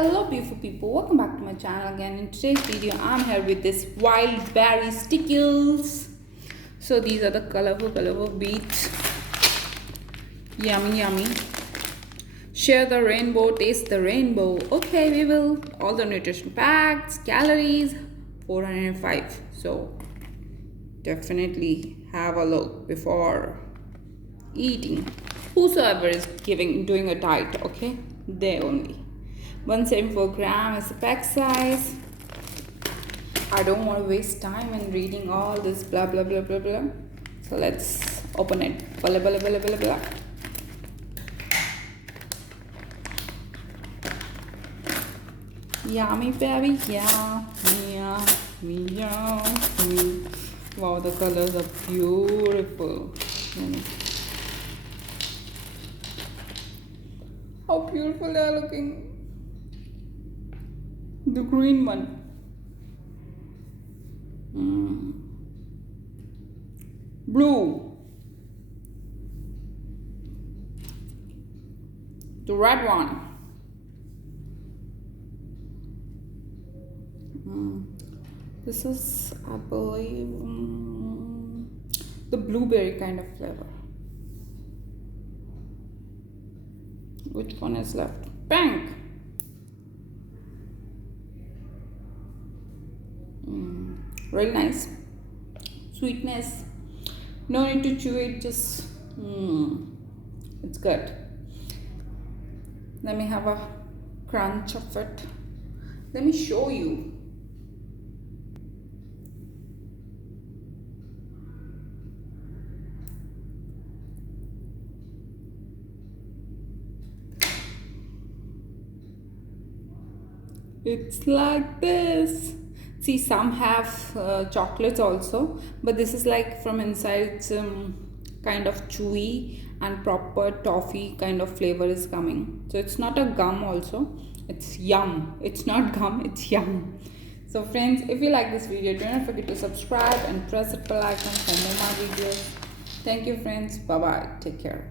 Hello beautiful people, welcome back to my channel again. In today's video I'm here with this wild berry Skittles. So these are the colorful beads. Yummy. Share the rainbow, taste the rainbow. Okay, we will. All the nutrition facts, calories 405. So definitely have a look before eating. Whosoever is doing a diet, okay, they only. 174 gram is the pack size. I don't want to waste time in reading all this blah. So let's open it. Blah. Yummy baby, yummy. Wow, the colors are beautiful. How beautiful they are looking. The green one. Blue. The red one. This is, I believe, the blueberry kind of flavor. Which one is left? Pink. Really nice. Sweetness. No need to chew it, just it's good. Let me have a crunch of it. Let me show you. It's like this. See, some have chocolates also, but this is like from inside it's kind of chewy and proper toffee kind of flavor is coming. So it's not a gum also, it's yum. It's not gum, it's yum. So friends, if you like this video, do not forget to subscribe and press the bell icon for more videos. Thank you friends, bye bye, take care.